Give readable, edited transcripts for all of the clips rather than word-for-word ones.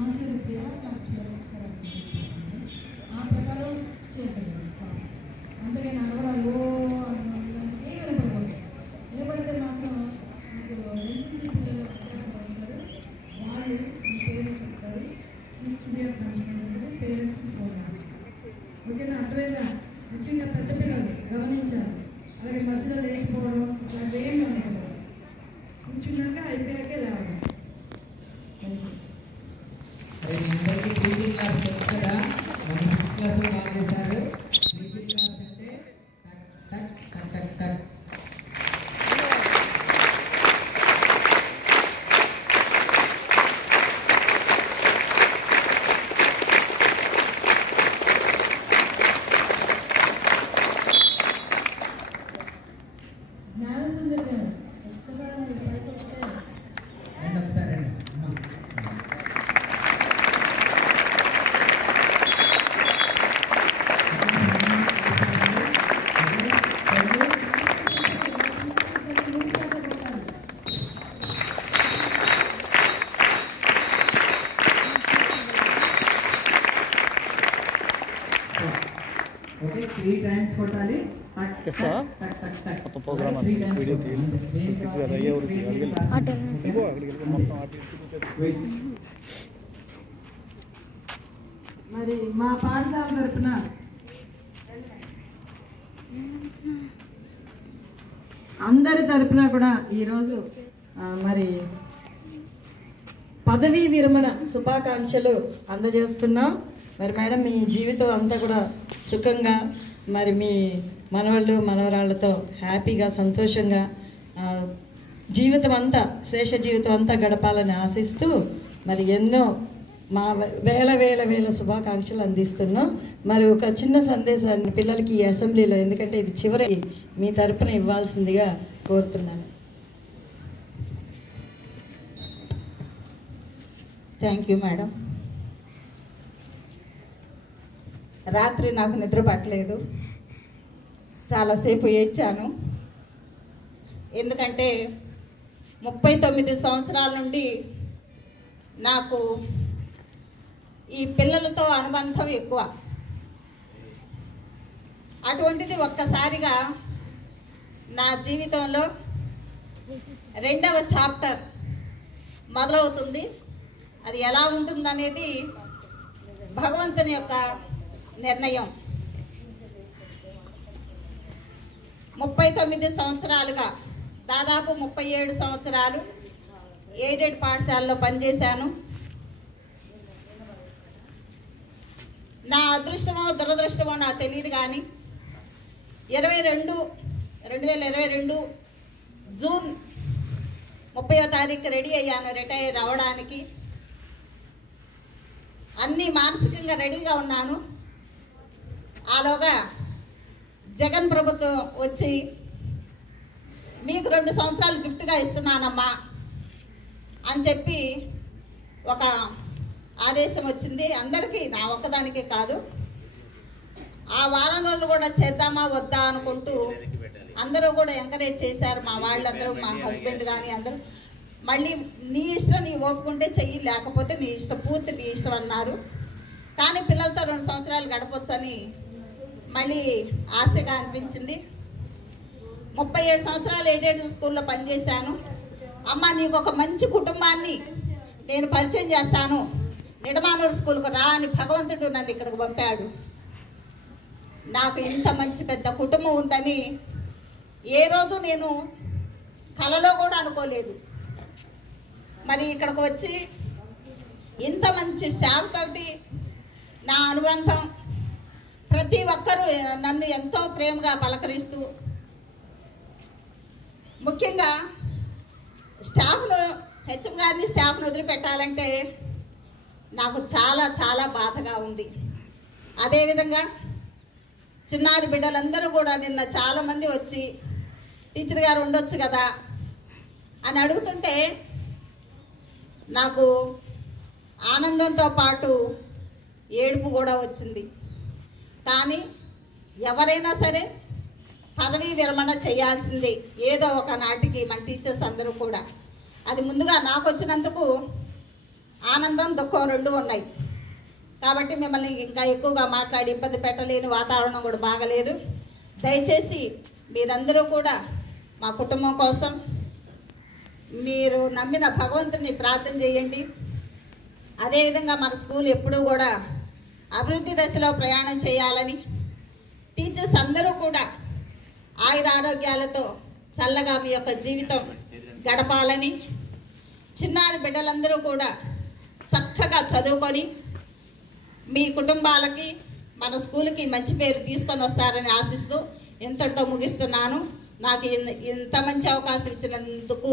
ఆశీర్వదిగా ఆ ప్రకారం చేశాను. అందుకే నాకు కూడా నిలబడితే మాత్రం మీకు ఎన్సీసీ పిల్లలు ఉంటారు, వాళ్ళు మీ పేరు చెప్తారు, మీకు సీనియర్ కన్స్టెంట్ పేరెంట్స్ని ఫోన్ చేస్తారు. ఓకేనా? అర్థమైందా? ముఖ్యంగా పెద్ద పిల్లలు గమనించాలి. అలాగే మధ్యలో లేచిపోవడం ఇలాంటి ఏమి ఉండదు. కూర్చున్నాక అయిపోయాకే లేవడం. మీ అందరికీ టీచింగ్ క్లాస్ తెలుసు కదా, మన ఫిఫ్త్ క్లాస్ బాగా చేశారు. టీచింగ్ క్లాస్ అంటే టక్ టక్ టక్ టక్. ఓకే, 3 times కొట్టాలి. ప్రోగ్రామ్ వీడియో తీసుకురా ఎవరికి మరి మా పాఠశాల తరపున అందరి తరపున కూడా ఈరోజు మరి పదవీ విరమణ శుభాకాంక్షలు అందజేస్తున్నాం. మరి మేడం, మీ జీవితం అంతా కూడా సుఖంగా, మరి మీ మనవాళ్ళు మనవరాళ్ళతో హ్యాపీగా సంతోషంగా జీవితం అంతా, శేష జీవితం అంతా గడపాలని ఆశిస్తూ మరి ఎన్నో మా వేల వేల వేల శుభాకాంక్షలు అందిస్తున్నాం. మరి ఒక చిన్న సందేశాన్ని పిల్లలకి ఈ అసెంబ్లీలో, ఎందుకంటే ఇది చివరి, మీ తరపున ఇవ్వాల్సిందిగా కోరుతున్నాను. Thank you madam. రాత్రి నాకు నిద్ర పట్టలేదు, చాలాసేపు ఏడ్చాను. ఎందుకంటే 39 సంవత్సరాల నుండి నాకు ఈ పిల్లలతో అనుబంధం ఎక్కువ. అటువంటిది ఒక్కసారిగా నా జీవితంలో 2వ చాప్టర్ మొదలవుతుంది. అది ఎలా ఉంటుందనేది భగవంతుని యొక్క నిర్ణయం. 39 సంవత్సరాలుగా, దాదాపు 37 సంవత్సరాలు ఎయిడెడ్ పాఠశాలలో పనిచేశాను. నా అదృష్టమో దురదృష్టమో నాకు తెలియదు, కానీ 2022 జూన్ 30వ తారీఖు రెడీ అయ్యాను రిటైర్ అవ్వడానికి. అన్నీ మానసికంగా రెడీగా ఉన్నాను. ఆలోగా జగన్ ప్రభుత్వం వచ్చి, మీకు 2 సంవత్సరాలు గిఫ్ట్గా ఇస్తున్నానమ్మా అని చెప్పి ఒక ఆదేశం వచ్చింది. అందరికీ, నా ఒక్కదానికే కాదు. ఆ వారం రోజులు కూడా చేద్దామా వద్దా అనుకుంటూ అందరూ కూడా ఎంకరేజ్ చేశారు. మా వాళ్ళందరూ, మా హస్బెండ్ కానీ అందరూ, మళ్ళీ నీ ఇష్టం, నీ ఓపుకుంటే చెయ్యి, లేకపోతే నీ ఇష్టం, పూర్తి నీ ఇష్టం అన్నారు. కానీ పిల్లలతో 2 సంవత్సరాలు గడపొచ్చని మళ్ళీ ఆశగా అనిపించింది. 37 సంవత్సరాలు ఎయిడెడ్ స్కూల్లో పనిచేశాను. అమ్మ, నీకు ఒక మంచి కుటుంబాన్ని నేను పరిచయం చేస్తాను, నిడమానూరు స్కూల్కు రా అని భగవంతుడు నన్ను ఇక్కడికి పంపాడు. నాకు ఇంత మంచి పెద్ద కుటుంబం ఉందని ఏ రోజు నేను కలలో కూడా అనుకోలేదు. మరి ఇక్కడికి వచ్చి ఇంత మంచి స్టాఫ్ తోటి నా అనుబంధం, ప్రతి ఒక్కరూ నన్ను ఎంతో ప్రేమగా పలకరిస్తూ, ముఖ్యంగా స్టాఫ్ను, హెచ్ఎం గారిని, స్టాఫ్ను వదిలిపెట్టాలంటే నాకు చాలా చాలా బాధగా ఉంది. అదేవిధంగా చిన్నారి బిడ్డలందరూ కూడా నిన్న చాలామంది వచ్చి టీచర్ గారు ఉండొచ్చు కదా అని అడుగుతుంటే నాకు ఆనందంతో పాటు ఏడుపు కూడా వచ్చింది. కానీ ఎవరైనా సరే పదవీ విరమణ చేయాల్సిందే ఏదో ఒక నాటికి, మన టీచర్స్ అందరూ కూడా. అది ముందుగా నాకు వచ్చినందుకు ఆనందం దుఃఖం రెండు ఉన్నాయి. కాబట్టి మిమ్మల్ని ఇంకా ఎక్కువగా మాట్లాడి ఇబ్బంది పెట్టలేని వాతావరణం కూడా బాగలేదు. దయచేసి మీరందరూ కూడా మా కుటుంబం కోసం మీరు నమ్మిన భగవంతుని ప్రార్థన చేయండి. అదేవిధంగా మన స్కూల్ ఎప్పుడూ కూడా అభివృద్ధి దశలో ప్రయాణం చేయాలని, టీచర్స్ అందరూ కూడా ఆయుర ఆరోగ్యాలతో చల్లగా మీ యొక్క జీవితం గడపాలని, చిన్నారి బిడ్డలందరూ కూడా చక్కగా చదువుకొని మీ కుటుంబాలకి మన స్కూల్కి మంచి పేరు తీసుకొని వస్తారని ఆశిస్తూ ఇంతటితో ముగిస్తున్నాను. నాకు ఇంత మంచి అవకాశం ఇచ్చినందుకు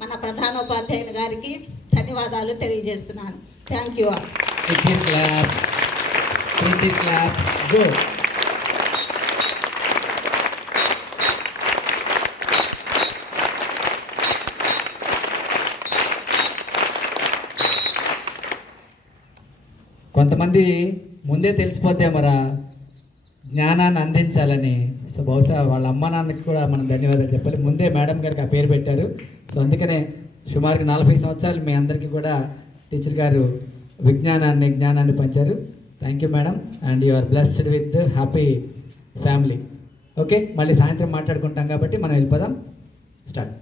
మన ప్రధానోపాధ్యాయుని గారికి ధన్యవాదాలు తెలియజేస్తున్నాను. Thank you all. కొంతమంది ముందే తెలిసిపోతే మరి జ్ఞానాన్ని అందించాలని. సో బహుశా వాళ్ళ అమ్మ నాన్నకి కూడా మనం ధన్యవాదాలు చెప్పాలి. ముందే మేడం గారికి ఆ పేరు పెట్టారు. సో అందుకనే సుమారుగా 40 సంవత్సరాలు మీ అందరికీ కూడా టీచర్ గారు జ్ఞానాన్ని పంచారు. Thank you madam. And you are blessed with happy family. Okay, మళ్ళీ సాయంత్రం మాట్లాడుకుంటాం కాబట్టి మనం వెళ్ళిపోదాం. స్టార్ట్.